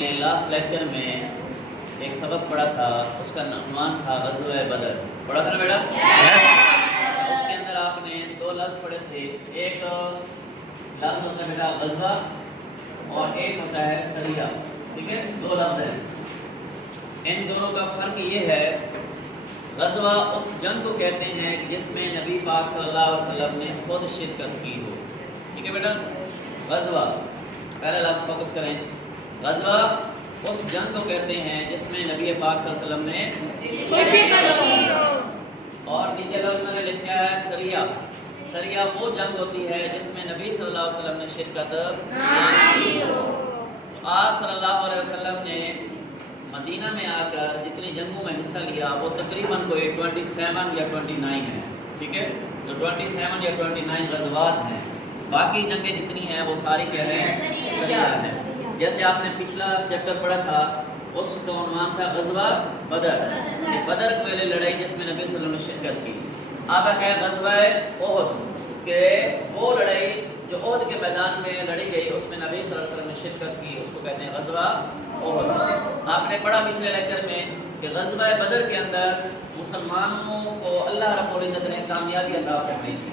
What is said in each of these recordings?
Last lecture میں ایک سبق پڑھا تھا، اس کا عنوان تھا غزوہ بدر. پڑھا تھا نا بیٹا؟ اس کے اندر آپ نے دو لفظ پڑھے تھے. ایک لفظ ہوتا ہے بیٹا غزوہ اور ایک ہوتا ہے سریہ. ٹھیک ہے، دو لفظ ہیں. ان دونوں کا فرق یہ ہے، غزوہ اس جنگ کو کہتے ہیں جس میں نبی پاک صلی اللہ علیہ وسلم نے خود شرکت کی ہو. ٹھیک ہے بیٹا، غزوہ پہلا لفظ فوکس کریں. غزوہ اس جنگ کو کہتے ہیں جس میں نبی پاک صلی اللہ علیہ وسلم نے شرکت کی ہو. اور نیچے لفظ میں نے لکھا ہے سریہ. سریہ وہ جنگ ہوتی ہے جس میں نبی صلی اللہ علیہ وسلم نے شرکت نہ کی ہو. آپ صلی اللہ علیہ وسلم نے مدینہ میں آ کر جتنی جنگوں میں حصہ لیا وہ تقریباً کوئی 27 یا 29 ہیں. ٹھیک ہے، تو 27 یا 29 غزوات ہیں. باقی جنگیں جتنی ہیں وہ ساری کیا ہیں؟ سریہ ہیں. جیسے آپ نے پچھلا چیپٹر پڑھا تھا، اس کا عنوان تھا غزوہ بدر. یہ بدر پہلے لڑائی جس میں نبی صلی اللہ علیہ وسلم نے شرکت کی. اب ہے غزوہ احد، کہ وہ لڑائی جو احد کے میدان میں لڑی گئی اس میں نبی صلی اللہ علیہ وسلم نے شرکت کی، اس کو کہتے ہیں غزوہ احد. آپ نے پڑھا پچھلے لیکچر میں کہ غزوہ بدر کے اندر مسلمانوں کو اللہ رب العزت نے کامیابی عطا فرمائی تھی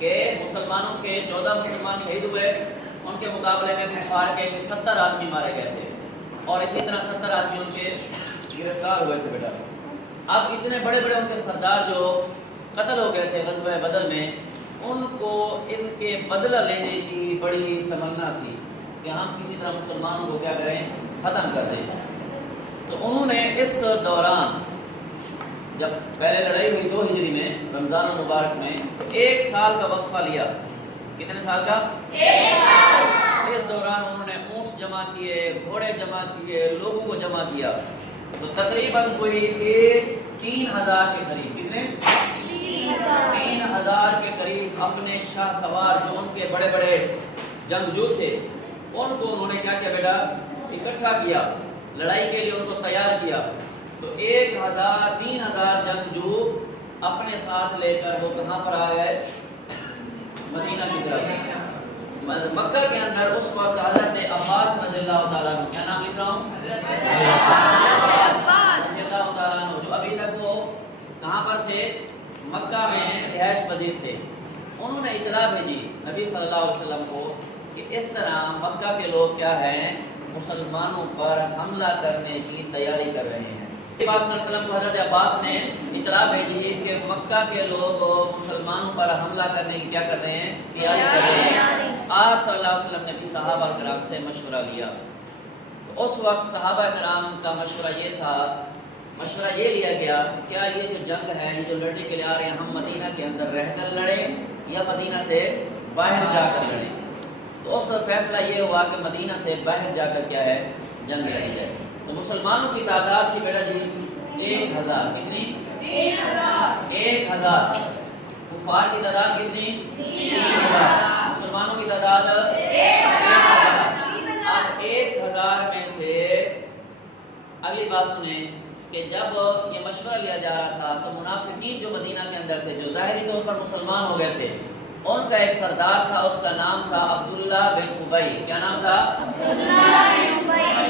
کہ مسلمانوں کے 14 مسلمان شہید ہوئے. ان کے مقابلے میں کفار کے 70 آدمی مارے گئے تھے اور اسی طرح 70 آدمی ان کے گرفتار ہوئے تھے بیٹا. اب اتنے بڑے بڑے ان کے سردار جو قتل ہو گئے تھے غزوہ بدر میں، ان کو ان کے بدلہ لینے کی بڑی تمنا تھی کہ ہم کسی طرح مسلمانوں کو کیا کریں، ختم کر دیں. تو انہوں نے اس دوران جب پہلے لڑائی ہوئی 2 ہجری میں رمضان المبارک میں، 1 سال کا وقفہ لیا. کتنے سال کا؟ 1 سال. اس دوران انہوں نے اونٹ جمع کیے، گھوڑے جمع کیے، لوگوں کو جمع کیا. تو تقریباً کوئی 3000 کے قریب، کتنے؟ 3000 کے قریب اپنے شاہ سوار جو ان کے بڑے بڑے جنگجو تھے ان کو انہوں نے کیا کیا بیٹا؟ اکٹھا کیا، لڑائی کے لیے ان کو تیار کیا. تو 3000 جنگجو اپنے ساتھ لے کر وہ کہاں پر آ گئے؟ مدینہ کی طرف. مکہ کے اندر اس وقت حضرت عباس رضی اللہ تعالیٰ عنہ، کیا نام لکھ رہا ہوں؟ عباس رضی اللہ تعالیٰ عنہ، جو ابھی تک وہ کہاں پر تھے؟ مکہ میں رہائش پذیر تھے. انہوں نے اطلاع بھیجی نبی صلی اللہ علیہ وسلم کو کہ اس طرح مکہ کے لوگ کیا ہیں، مسلمانوں پر حملہ کرنے کی تیاری کر رہے ہیں. پاک صلی اللہ علیہ وسلم کو حضرت عباس نے اطلاع بھیجی کہ مکہ کے لوگ مسلمانوں پر حملہ کرنے کی کیا کر رہے ہیں، تیاری کر رہے ہیں. آپ صلی اللہ علیہ وسلم نے بھی صحابہ کرام سے مشورہ لیا. تو اس وقت صحابہ کرام کا مشورہ یہ لیا گیا کہ کیا یہ جو جنگ ہے، یہ جو لڑنے کے لیے آ رہے ہیں، ہم مدینہ کے اندر رہ کر لڑیں یا مدینہ سے باہر جا کر لڑیں. تو اس فیصلہ یہ ہوا کہ مدینہ سے باہر جا کر کیا ہے، جنگ لڑی جائے. تو مسلمانوں کی تعداد تھی بیٹا جی 1000. کتنی؟ 1000. کفار کی تعداد کتنی؟ 3000. مسلمانوں کی تعداد 1000. اب 1000 میں سے اگلی بات سنیں کہ جب یہ مشورہ لیا جا رہا تھا تو منافقین جو مدینہ کے اندر تھے، جو ظاہری طور پر مسلمان ہو گئے تھے، ان کا ایک سردار تھا، اس کا نام تھا عبداللہ بن ابی. کیا نام تھا؟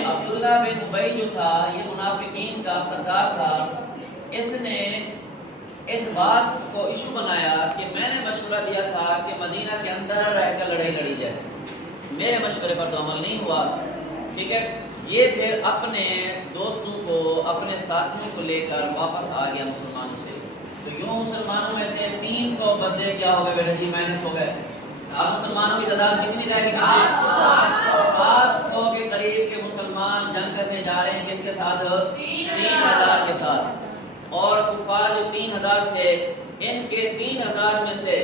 عبداللہ بن ابی جو تھا یہ منافقین کا سردار تھا. اس نے اس بات کو ایشو بنایا کہ میں نے مشورہ دیا تھا کہ مدینہ کے اندر رہ کر لڑائی لڑی جائے، میرے مشورے پر تو عمل نہیں ہوا. ٹھیک ہے، یہ پھر اپنے دوستوں کو، اپنے ساتھیوں کو لے کر واپس آ گیا مسلمانوں سے. تو یوں مسلمانوں میں سے 300 بندے کیا ہو گئے بیٹا جی، مائنس ہو گئے. اب مسلمانوں کی تعداد کتنی رہ گئی؟ 700 کے قریب کے مسلمان جنگ کرنے جا رہے ہیں. کن کے ساتھ؟ 3000 کے ساتھ. اور کفار جو 3000 تھے، ان کے 3000 میں سے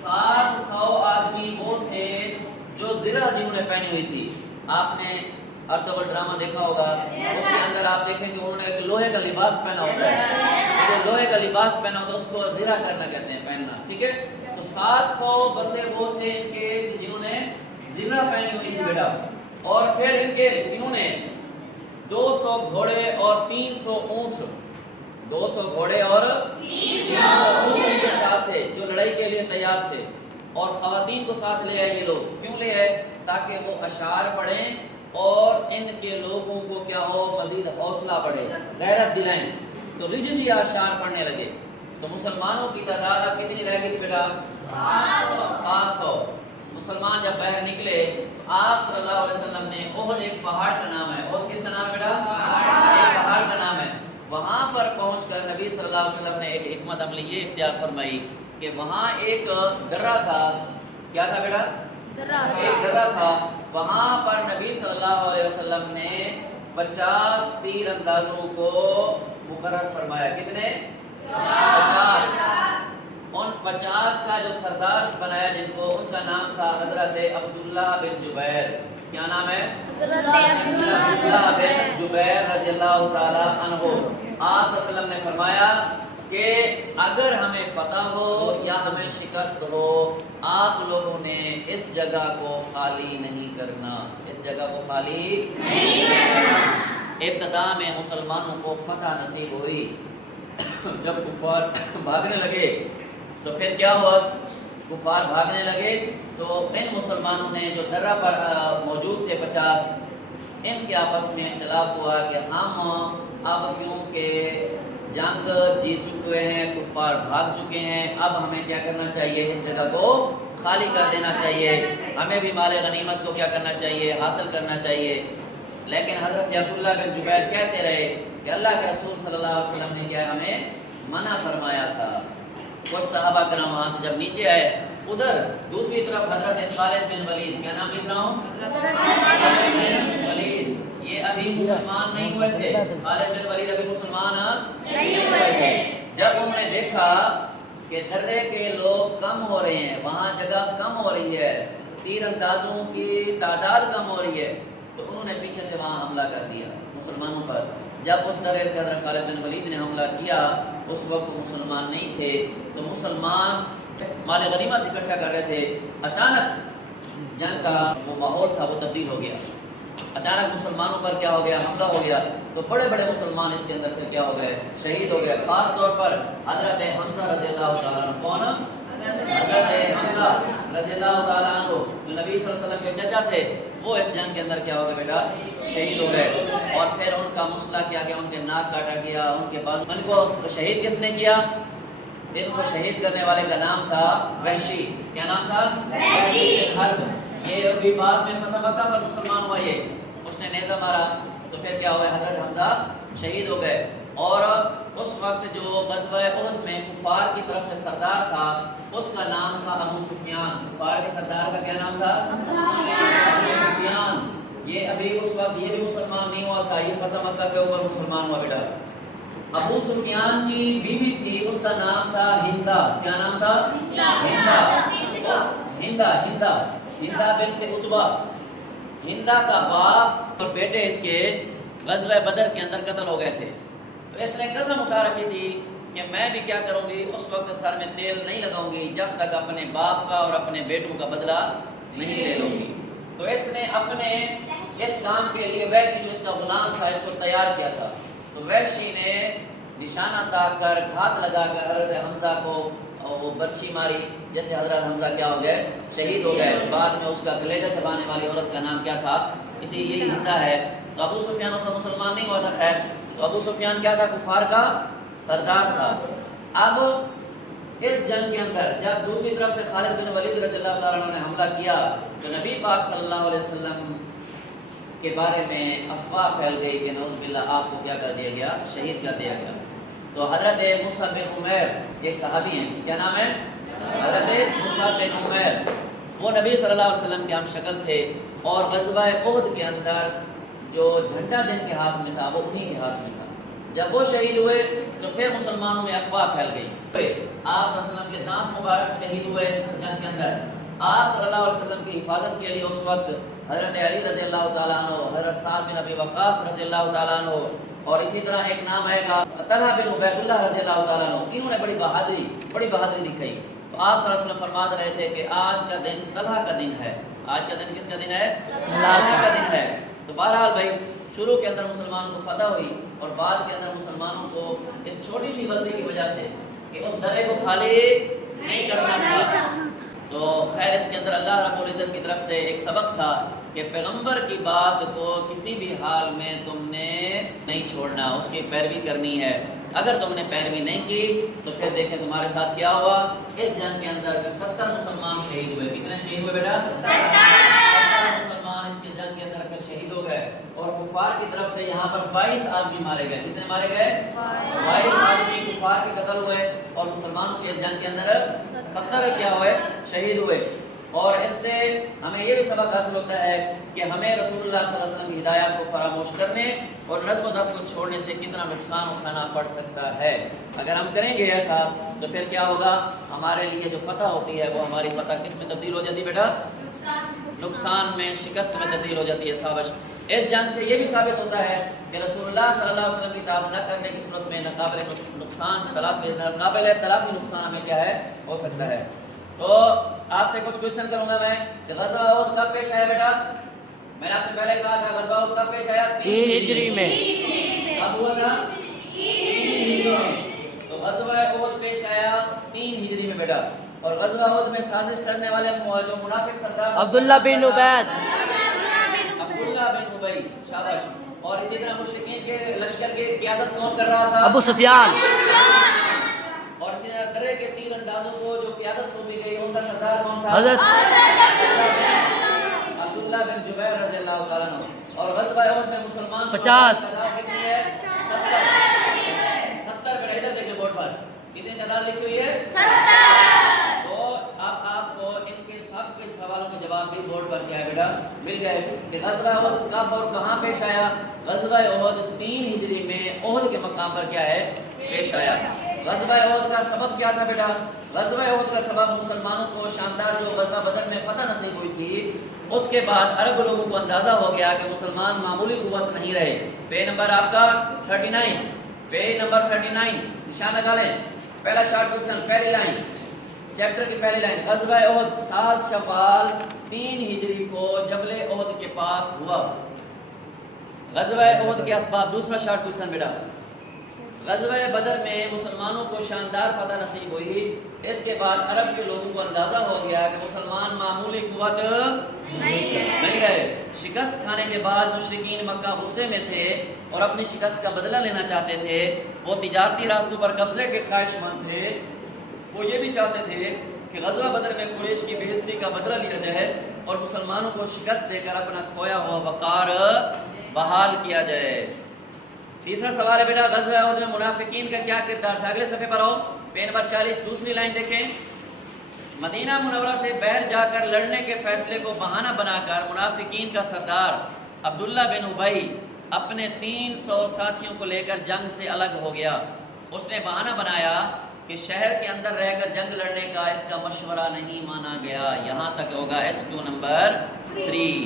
700 آدمی وہ تھے جو زرہ جنہوں نے پہنی ہوئی تھی. آپ نے ارطغرل ڈرامہ دیکھا ہوگا، اس کے اندر آپ دیکھیں کہ انہوں نے ایک لوہے کا لباس پہنا ہوتا ہے. جو لوہے کا لباس پہنا ہوتا ہے اس کو زرہ کرنا کہتے ہیں، پہننا. ٹھیک ہے، تو 700 بندے وہ تھے ان کے جنہوں نے زرہ پہنی ہوئی تھی بیٹا. اور پھر ان کے انہوں نے 200 گھوڑے اور 300 اونٹ، 200 گھوڑے اور 300 اونٹ ان کے ساتھ تھے جو لڑائی کے لیے تیار تھے. اور خواتین کو ساتھ لے آئے. یہ لوگ کیوں لے آئے؟ تاکہ وہ اشعار پڑھیں اور ان کے لوگوں کو کیا ہو مزید حوصلہ بڑھے، غیرت دلائیں۔ تو رجزی اشعار پڑھنے لگے۔ تو مسلمانوں کی تعداد اب کتنی رہ گئی بیٹا؟ 700۔ مسلمان جب باہر نکلے تو آپ صلی اللہ علیہ وسلم نے احد، ایک پہاڑ کا نام ہے، احد کس کا نام ہے بیٹا؟ ایک پہاڑ کا نام ہے۔ وہاں پر پہنچ کر نبی صلی اللہ علیہ وسلم نے ایک حکمت عملی یہ اختیار فرمائی کہ وہاں ایک درہ تھا۔ کیا تھا بیٹا؟ ایک درہ تھا۔ وہاں پر نبی صلی اللہ علیہ وسلم نے 50 تیر اندازوں کو مقرر فرمایا۔ کتنے؟ 50۔ ان 50 کا جو سردار بنایا جن کو، ان کا نام تھا حضرت عبداللہ بن جبیر۔ کیا نام ہے؟ عبداللہ بن جبیر رضی اللہ تعالی عنہ۔ آپ صلی اللہ علیہ وسلم نے فرمایا کہ اگر ہمیں فتح ہو یا ہمیں شکست ہو، آپ لوگوں نے اس جگہ کو خالی نہیں کرنا، اس جگہ کو خالی نہیں کرنا۔ ابتدا میں مسلمانوں کو فتح نصیب ہوئی، جب کفار بھاگنے لگے تو پھر کیا ہوا؟ کفار بھاگنے لگے تو ان مسلمانوں نے جو درہ پر موجود تھے 50، ان کے آپس میں اختلاف ہوا کہ ہم اب کیونکہ جنگ جیت چکے ہیں، کفار بھاگ چکے ہیں، اب ہمیں کیا کرنا چاہیے؟ اس جگہ کو خالی کر دینا چاہیے، ہمیں بھی مال غنیمت کو کیا کرنا چاہیے؟ حاصل کرنا چاہیے۔ لیکن حضرت عبداللہ بن جبیر کہتے رہے کہ اللہ کے رسول صلی اللہ علیہ وسلم نے کیا ہمیں منع فرمایا تھا۔ کچھ صحابہ کرام وہاں سے جب نیچے آئے، ادھر دوسری طرف حضرت خالد بن ولید، کیا نام لکھ رہا ہوں؟ خالد بن ولید، یہ ابھی مسلمان نہیں ہوئے تھے۔ خالد بن ولید ابھی مسلمان نہیں ہوئے تھے۔ جب انہوں نے دیکھا کہ درے کے لوگ کم ہو رہے ہیں، وہاں جگہ کم ہو رہی ہے، تیر اندازوں کی تعداد کم ہو رہی ہے، تو انہوں نے پیچھے سے وہاں حملہ کر دیا مسلمانوں پر۔ جب اس درے سے حضرت خالد بن ولید نے حملہ کیا، اس وقت مسلمان نہیں تھے، تو مسلمان مال غنیمت اکٹھا کر رہے تھے۔ اچانک جنگ کا وہ ماحول تھا وہ تبدیل ہو گیا، اچانک مسلمانوں پر کیا ہو گیا؟ حملہ ہو گیا۔ تو بڑے بڑے مسلمان اس کے اندر پھر کیا ہو گئے؟ شہید ہو گئے۔ خاص طور پر حضرت حمزہ رضی اللہ تعالیٰ عنہ۔ کون؟ حضرت حمزہ رضی اللہ تعالیٰ عنہ جو نبی صلی اللہ علیہ وسلم کے چچا تھے، وہ اس جنگ کے اندر کیا ہو گئے بیٹا؟ شہید ہو گئے۔ اور پھر ان کا مسئلہ کیا گیا، ان کے ناک کاٹا گیا، ان کے بعد ان کو شہید کس نے کیا؟ ان کو شہید کرنے والے کا نام تھا وحشی۔ کیا نام تھا؟ وحشی بن حرب۔ یہ ابھی بعد میں فتح مکہ پر مسلمان ہوا، یہ اس نے نیزہ مارا، تو پھر کیا ہوا؟ حضرت حمزہ شہید ہو گئے۔ اور اس وقت جو غزوہ احد میں کفار کی طرف سے سردار تھا، اس کا نام تھا ابو سفیان۔ کفار کے سردار کا کیا نام تھا؟ ابو سفیان۔ یہ ابھی اس وقت یہ بھی مسلمان نہیں ہوا تھا، یہ فتح مکہ کے اوپر مسلمان ہوا بیٹا۔ ابو سفیان کی بیوی تھی، اس کا نام تھا ہندا۔ کیا نام تھا؟ ہندا بنت عتبہ۔ ہندا کا باپ اور بیٹے اس کے غزوہ بدر کے اندر قتل ہو گئے تھے، تو اس نے قسم اٹھا رکھی تھی کہ میں بھی کیا کروں گی، اس وقت سر میں تیل نہیں لگاؤں گی جب تک اپنے باپ کا اور اپنے بیٹوں کا بدلہ نہیں لے لوں گی۔ تو اس نے اپنے اس کام کے لیے وحشی جو اس کا غلام تھا، اس کو تیار کیا تھا۔ تو وحشی نے نشانہ تاک کر، گھات لگا کر حضرت حمزہ کو وہ برچھی ماری، جیسے حضرت حمزہ کیا ہو گئے؟ شہید ہو گئے۔ بعد میں اس کا کلیجہ چبانے والی عورت کا نام کیا تھا؟ اسی یہی ہندا ہے۔ تو ابو سفیان اس وقت مسلمان نہیں ہوا تھا، خیر۔ تو ابو سفیان کیا تھا؟ کفار کا سردار تھا۔ اب اس جنگ کے اندر جب دوسری طرف سے خالد بن ولید رضی اللہ تعالیٰ عنہ نے حملہ کیا، تو نبی پاک صلی اللہ علیہ وسلم کے بارے میں افواہ پھیل گئی کہ نعوذ باللہ آپ کو کیا کر دیا گیا؟ شہید کر دیا گیا۔ تو حضرت مصعب بن عمیر ایک صحابی ہیں، کیا نام ہے؟ حضرت مصعب بن عمیر، وہ نبی صلی اللہ علیہ وسلم کے ہم شکل تھے، اور غزوہ احد کے اندر جو جھنڈا جن کے ہاتھ میں تھا وہ انہی کے ہاتھ میں تھا۔ جب وہ شہید ہوئے تو پھر مسلمانوں میں افواہ پھیل گئی۔ آپ صلی اللہ علیہ وسلم کے دانت مبارک شہید ہوئے اس جنگ کے اندر۔ آپ صلی اللہ علیہ وسلم کی حفاظت کے لیے اس وقت حضرت علی رضی اللہ تعالیٰ عنہ، حضرت سعد بن ابی وقاص رضی اللہ تعالیٰ عنہ، اور اسی طرح ایک نام ہے طلحہ بن عبید اللہ رضی اللہ تعالیٰ عنہ، انہوں نے بڑی بہادری دکھائی۔ تو آپ صلی اللہ علیہ وسلم فرما رہے تھے کہ آج کا دن طلحہ کا دن ہے۔ آج کا دن کس کا دن ہے؟ طلحہ کا دن ہے۔ تو بہرحال بھائی، شروع کے اندر مسلمانوں کو فتح ہوئی، اور بعد کے اندر مسلمانوں کو اس چھوٹی سی غلطی کی وجہ سے کہ اس درے کو خالی نہیں کرنا تھا، تو خیر اس کے اندر اللہ رب العزت کی طرف سے ایک سبق تھا کہ پیغمبر کی بات کو کسی بھی حال میں تم نے نہیں چھوڑنا، اس کی پیروی کرنی ہے۔ اگر تم نے پیروی نہیں کی تو پھر دیکھیں تمہارے ساتھ کیا ہوا۔ اس جنگ کے اندر 70 مسلمان شہید ہوئے۔ کتنے شہید ہوئے بیٹا؟ 70 مسلمان اس کے جنگ کے اندر پھر شہید ہو گئے، اور کفار کی طرف سے یہاں پر 22 آدمی مارے گئے۔ کتنے مارے گئے؟ 22 آدمی کفار کے قتل ہوئے، اور مسلمانوں کے اس جنگ کے اندر 70 کیا ہوئے؟ شہید ہوئے۔ اور اس سے ہمیں یہ بھی سبق حاصل ہوتا ہے کہ ہمیں رسول اللہ صلی اللہ علیہ وسلم کی ہدایات کو فراموش کرنے اور نظم و ضبط کو چھوڑنے سے کتنا نقصان اٹھانا پڑ سکتا ہے۔ اگر ہم کریں گے ایسا تو پھر کیا ہوگا؟ ہمارے لیے جو فتح ہوتی ہے وہ ہماری فتح کس میں تبدیل ہو جاتی ہے بیٹا؟ نقصان میں، شکست میں تبدیل ہو جاتی ہے۔ شاباش۔ اس جنگ سے یہ بھی ثابت ہوتا ہے کہ رسول اللہ صلی اللہ علیہ وسلم کی اطاعت نہ کرنے کی صورت میں ناقابل تلافی نقصان ہمیں کیا ہے؟ ہو سکتا ہے۔ تو آپ سے کچھ کوشچن کروں گا میں کہ غزوہ احد کب پیش آیا بیٹا؟ میں نے آپ سے پہلے کہا تھا غزوہ احد کب پیش آیا؟ 3 ہجری میں۔ کب ہوا تھا؟ 3 ہجری میں۔ تو غزوہ احد پیش آیا 3 ہجری میں بیٹا، اور غزوہ احد میں سازش کرنے والے جو منافق سردار عبداللہ بن عبید، عبداللہ بن ابی، شاباش۔ اور اسی طرح مشرکین کے لشکر کی قیادت کون کر رہا تھا؟ ابو سفیان۔ اور اسی طرح درے کے تیر اندازوں کو جو قیادت سونپی گئی ان کا سردار کون تھا؟ حضرت عبداللہ بن جبیر رضی اللہ تعالیٰ عنہ۔ اور غزوہ احد میں مسلمان 50 کتنی ہے؟ 70 بیٹا ادھر دیکھیں بورڈ پر کتنی تعداد لکھی ہوئی ہے؟ 70۔ تو اب آپ کو ان کے سب کے سوالوں کے جواب بھی بورڈ پر کیا ہے بیٹا؟ مل گئے کہ غزوہ احد کب اور کہاں پیش آیا؟ غزوہ احد 3 ہجری میں احد کے مقام پر کیا ہے؟ پیش آیا۔ غزوہ احد کا سبب کیا تھا بیٹا؟ غزوہ احد کا سبب مسلمانوں کو شاندار جو غزوہ بدر میں فتح نصیب ہوئی تھی، اس کے بعد عرب لوگوں کو اندازہ ہو گیا کہ مسلمان معمولی قوت نہیں رہے۔ پیج نمبر آپ کا 39، پیج نمبر 39 نشان لگا لیں۔ پہلا شارٹ کوسچن، پہلی لائن، چیپٹر کی پہلی لائن، غزوہ احد 7 شوال 3 ہجری کو جبل احد کے پاس ہوا۔ غزوہ احد کے اسباب، دوسرا شارٹ کوسچن بیٹا، غزوہ بدر میں مسلمانوں کو شاندار فتح نصیب ہوئی، اس کے بعد عرب کے لوگوں کو اندازہ ہو گیا کہ مسلمان معمولی قوت نہیں رہے۔ شکست کھانے کے بعد مشرکین مکہ غصے میں تھے اور اپنی شکست کا بدلہ لینا چاہتے تھے۔ وہ تجارتی راستوں پر قبضے کے خواہش مند تھے، وہ یہ بھی چاہتے تھے کہ غزوہ بدر میں قریش کی بے عزتی کا بدلہ لیا جائے اور مسلمانوں کو شکست دے کر اپنا کھویا ہوا وقار بحال کیا جائے۔ تیسرا سوال ہے بیٹا، غزوہ احد میں منافقین کا کیا کردار تھا؟ اگلے صفحے پر آؤ، پیج نمبر 40 دوسری لائن دیکھیں۔ مدینہ منورہ سے باہر جا کر لڑنے کے فیصلے کو بہانہ بنا کر منافقین کا سردار عبداللہ بن ابی اپنے 300 ساتھیوں کو لے کر جنگ سے الگ ہو گیا۔ اس نے بہانہ بنایا کہ شہر کے اندر رہ کر جنگ لڑنے کا اس کا مشورہ نہیں مانا گیا۔ یہاں تک ہوگا S Q number 3۔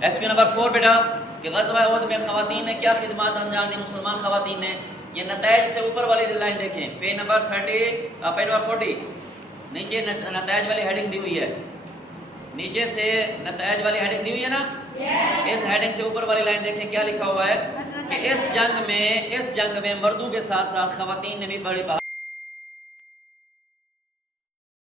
S Q number 4 بیٹا، کہ غزوہ احد میں خواتین نے کیا خدمات انجام دی؟ مسلمان خواتین نے، یہ نتائج سے اوپر والی لائن دیکھیں، پیج نمبر 40 نیچے نتائج والی ہیڈنگ دی ہوئی ہے، نیچے سے نتائج والی ہیڈنگ دی ہوئی ہے نا، اس ہیڈنگ سے اوپر والی لائن دیکھیں کیا لکھا ہوا ہے کہ اس جنگ میں مردوں کے ساتھ ساتھ خواتین نے بھی بڑی